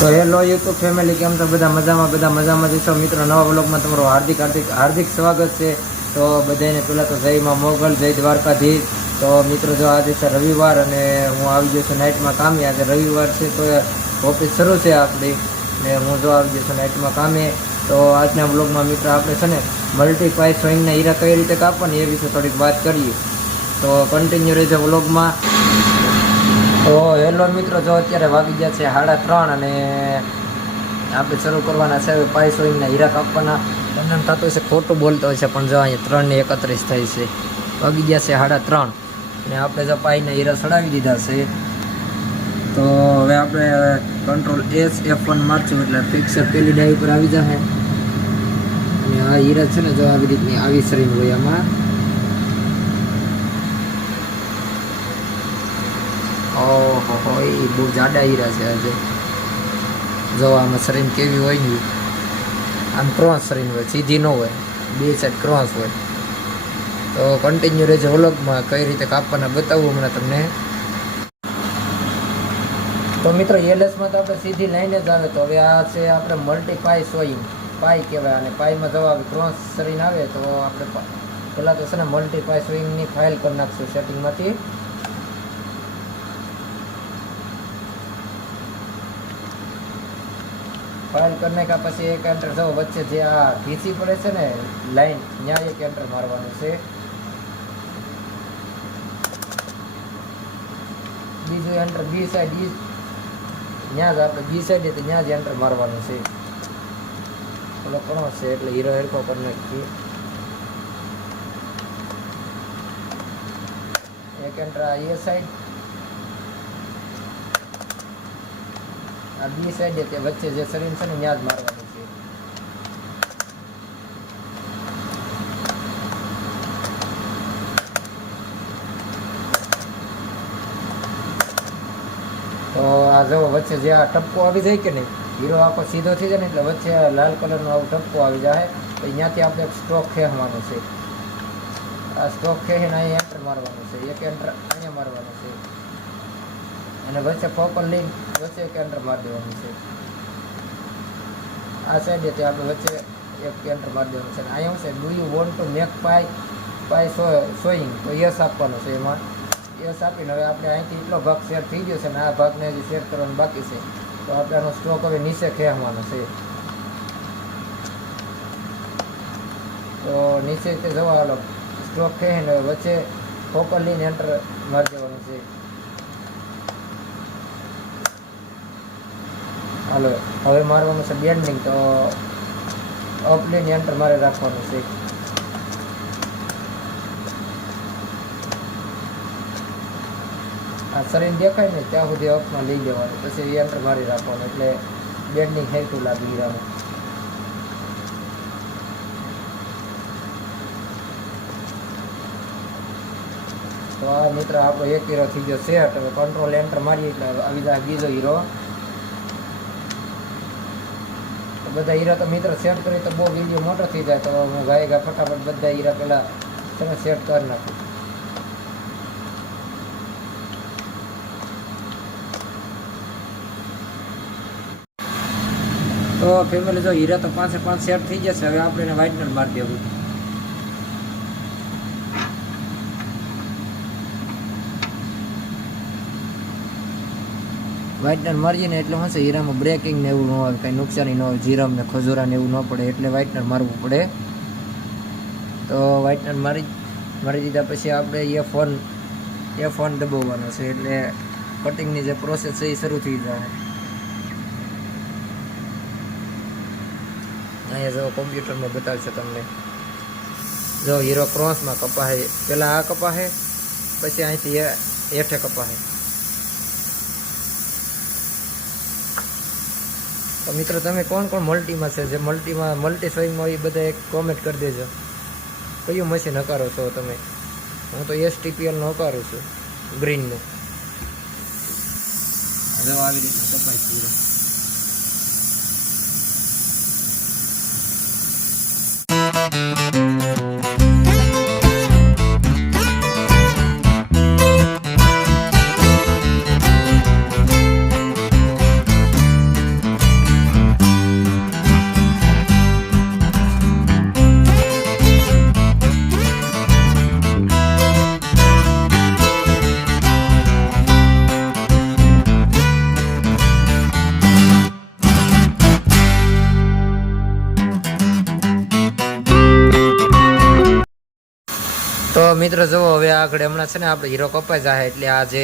તો hello YouTube family, કેમ છો? બધા મજામાં જશો મિત્રો. નવા વ્લોગમાં તમારું હાર્દિક સ્વાગત છે. તો બધાને પહેલાં તો જય માં મોગલ, જય દ્વારકાધીશ. તો મિત્રો જો આજે છે રવિવાર અને હું આવી ગયો છું નાઇટમાં કામે. આજે રવિવાર છે તો ઓફિસ શરૂ છે આપણી, ને હું જો આવી ગયો છું નાઇટમાં કામે. તો આજના વ્લોગમાં મિત્રો આપણે છે ને મલ્ટીપાઈ સોઈંગના હીરા કઈ રીતે કાપવાની એ વિશે થોડીક વાત કરીએ. તો કન્ટિન્યુ રહેજો વ્લોગમાં. તો હેલો મિત્રો, જો અત્યારે વાગી ગયા છે 3:30 અને આપણે શરૂ કરવાના છે પાઈ સોઈંગના હીરા કાપવાના. તમને એમ થતું હશે ખોટું બોલતો હોય છે, પણ જો અહીંયા 3:31 થઈ છે, વાગી ગયા છે 3:30 અને આપણે જો પાઈના હીરા ચડાવી દીધા છે. તો હવે આપણે કંટ્રોલ F1 મારશું એટલે ફિક્સર પેલી ડાઈ ઉપર આવી જશે. અને આ હીરા છે ને જો આવી રીતની આવી શરીર હોય આમાં. ઓહો, એ બહુ જાડા હીરા છે. આજે જો આમાં શરીર કેવી હોય ને, આમ ક્રોસ શરીર હોય, સીધી ન હોય, બે સાઈડ ક્રોસ હોય. તો કન્ટિન્યુ રહેજો વ્લોગમાં, કઈ રીતે કાપવાના બતાવું હમણાં તમને. તો મિત્રો એલએસમાં તો આપણે સીધી લાઈન જ આવે. તો હવે આ છે આપણે મલ્ટીપાઈ સોઈંગ, પાઈ કહેવાય. અને પાઈમાં જવા ક્રોસ શરીર આવે તો આપણે પહેલાં તો છે ને મલ્ટીપાઈ સોઈંગની ફાઇલ કરી નાખશું સેટિંગમાંથી. ફાઇલ કરી નાખ્યા પછી એક એન્ટર જો વચ્ચે જે આ ઘીસી પડે છે ને લાઈન, ત્યાં એક એન્ટર મારવાનું છે. બીજું એન્ટર બી સાઈડ, ત્યાં જ આપણે બી સાઈડ ત્યાં જ એન્ટર મારવાનું છે. પેલો ઘણો છે એટલે હીરો હેરકો કરી નાખીએ. એક એન્ટર આ એ સાઈડ, આ બી સાઈડ તે વચ્ચે જે શરીર છે ને ત્યાં જ મારવાનું છે. તો આ જો વચ્ચે જે આ ટપકો આવી જાય કે નહીં, હીરો આખો સીધો થઈ જાય ને એટલે વચ્ચે લાલ કલરનો આવો ટપકો આવી જાય. તો અહીંયાથી આપણે એક સ્ટ્રોક ખેંચવાનો છે. આ સ્ટ્રોક ખેંચીને અહીંયા એન્ટર મારવાનું છે. એક એન્ટર અહીંયા મારવાનું છે અને વચ્ચે ફોકલ લઈને વચ્ચે એક એન્ટર મારી દેવાનું છે. આ સાઈડે તે આપણે વચ્ચે એક એન્ટર મારી દેવાનું છે. અહીંયા શું છે, do you want to make pi sewing, તો યસ આપવાનું છે. એમાં યસ આપીને હવે આપણે અહીંથી એટલો ભાગ શેર થઈ ગયો છે ને આ ભાગને હજી શેર કરવાનો બાકી છે. તો આપણે આનો સ્ટ્રોક હવે નીચે ખેંચવાનો છે. તો નીચે તે જવા હાલો સ્ટ્રોક ખેંચીને વચ્ચે ફોકલ લઈને એન્ટર મારી દેવાનું છે. હાલો હવે મારવાનું છે બેન્ડિંગ, તો અપ લઈને એન્ટર મારે રાખવાનું છે. આ શરીર દેખાય ને ત્યાં સુધી અપમાં લઈ જવાનું, પછી એન્ટર મારી રાખવાનું એટલે બેન્ડિંગ હેરતું લાગે હીરાનું. તો આ મિત્ર આપણો એક હીરો થઈ ગયો સેટ. હવે કંટ્રોલ એન્ટર મારીએ એટલે આવી જાય બીજો હીરો. બધા હીરા તો મિત્ર સેટ કરી તો બહુ વિડીયો મોટો થઈ જાય. તો હું ગાય ફટાફટ બધા હીરા પહેલાં તમે સેટ કરી નાખું. તો ફેમિલી જો હીરા તો 5 સેટ થઈ જશે. હવે આપણે એને વ્હાઇટનર મારી દેવું. વ્હાઇટનર મારીએ ને એટલે શું છે, હીરામાં બ્રેકિંગ ને એવું ન આવે, કંઈ નુકસાની ન હોય, જીરમ ને ખજૂરા ને એવું ન પડે એટલે વ્હાઇટનર મારવું પડે. તો વ્હાઇટનર મારી દીધા પછી આપણે F1 દબાવવાનો છે એટલે કટિંગની જે પ્રોસેસ છે એ શરૂ થઈ જાય. અહીંયા જો કોમ્પ્યુટરમાં બતાવશે તમને. જો હીરો ક્રોસમાં કપાહે, પહેલાં આ કપાહે પછી અહીંથી હેઠે કપાહે. તો મિત્રો તમે કોણ મલ્ટીમાં છે, જે મલ્ટી સોઈંગમાં હોય એ બધા એક કોમેન્ટ કરી દેજો. કયું મશીન હકારો છો તમે? હું તો STPLનો હકારું છું, ગ્રીનનું. જો આવી રીતના કપાય છે. મિત્રો જુઓ હવે આગળ હમણાં છે ને આપણે હીરો કપાઈ જાય એટલે આ જે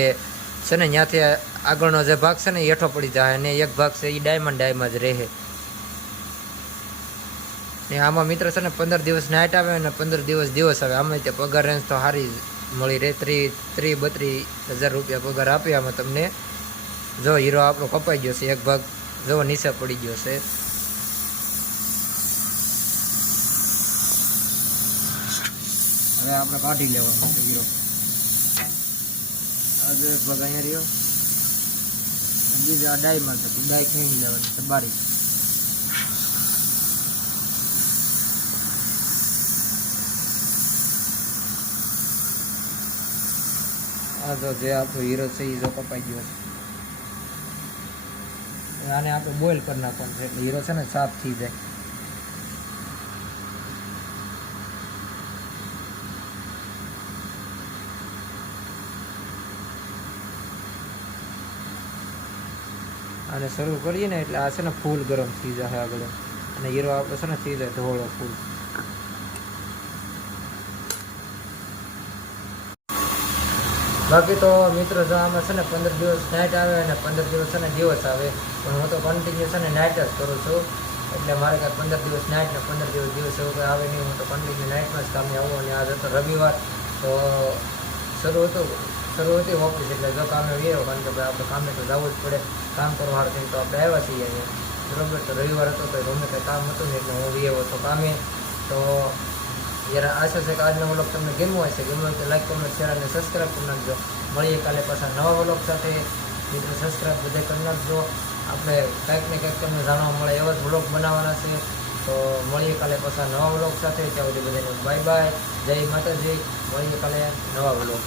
છે ને ત્યાંથી આગળનો જે ભાગ છે ને એ હેઠો પડી જાય અને એક ભાગ છે એ ડાયમંડ જ રહે. ને આમાં મિત્ર છે ને 15 દિવસ નાઇટ આવે અને 15 દિવસ આવે. આમાં તે પગાર રેન્જ તો સારી મળી રહે, 32,000 રૂપિયા પગાર આપી. આમાં તમને જો હીરો આપણો કપાઈ ગયો છે, એક ભાગ જો નીચે પડી ગયો છે. હવે આપણે કાઢી લેવાનો છે હીરો. આજે એક ભાગ અહીંયા રહ્યો, બીજા આ ડાયમાં છે, ડાય ખેંચી લેવાની છે બારી. આ જો જે આપણો હીરો છે એ જો કપાઈ ગયો છે, આને આપણે બોઇલ કરી નાખવાનું છે એટલે હીરો છે ને સાફ થઈ જાય. આને શરૂ કરીએ ને એટલે આ છે ને ફૂલ ગરમ થઈ જાય આગળ અને હીરો આપણો છે ને થઈ જાય ધોળો ફૂલ. બાકી તો મિત્રો જો આમાં છે ને 15 દિવસ નાઇટ આવે અને 15 દિવસ છે ને દિવસ આવે, પણ હું તો કન્ટિન્યુ છે ને નાઇટ જ કરું છું. એટલે મારે કાંઈ 15 દિવસ નાઇટ ને 15 દિવસ દિવસ એવું કંઈ આવે નહીં. હું તો કન્ટિન્યુ નાઇટમાં જ કામે આવું. અને આજે તો રવિવાર તો શરૂ હતી ઓફિસ એટલે જો કામે આવ્યો, કારણ કે ભાઈ આપણે કામે તો જવું જ પડે. કામ કરવા હારું તો આપણે આવ્યા છીએ અહીંયા, બરોબર. તો રવિવાર હતો તો ગમે કંઈ કામ હતું ને એટલે હું આવ્યો હતો કામે. તો યાર આશા છે કે આજનો વ્લોગ તમને ગમ્યો હશે. ગમ્યો હોય તો લાઈક, કોમેન્ટ, શેર અને સબસ્ક્રાઈબ કરી નાખજો. મળીએ કાલે પાછા નવા વ્લોગ સાથે. મિત્રો સબસ્ક્રાઈબ બધે કરી નાખજો. આપણે કંઈક ને કંઈક તમને જાણવા મળે એવા જ વ્લોગ બનાવવાના છે. તો મળીએ કાલે પાછા નવા વ્લોગ સાથે. ત્યાં સુધી બધાને બાય બાય, જય માતાજી. મળીએ કાલે નવા વ્લોગ.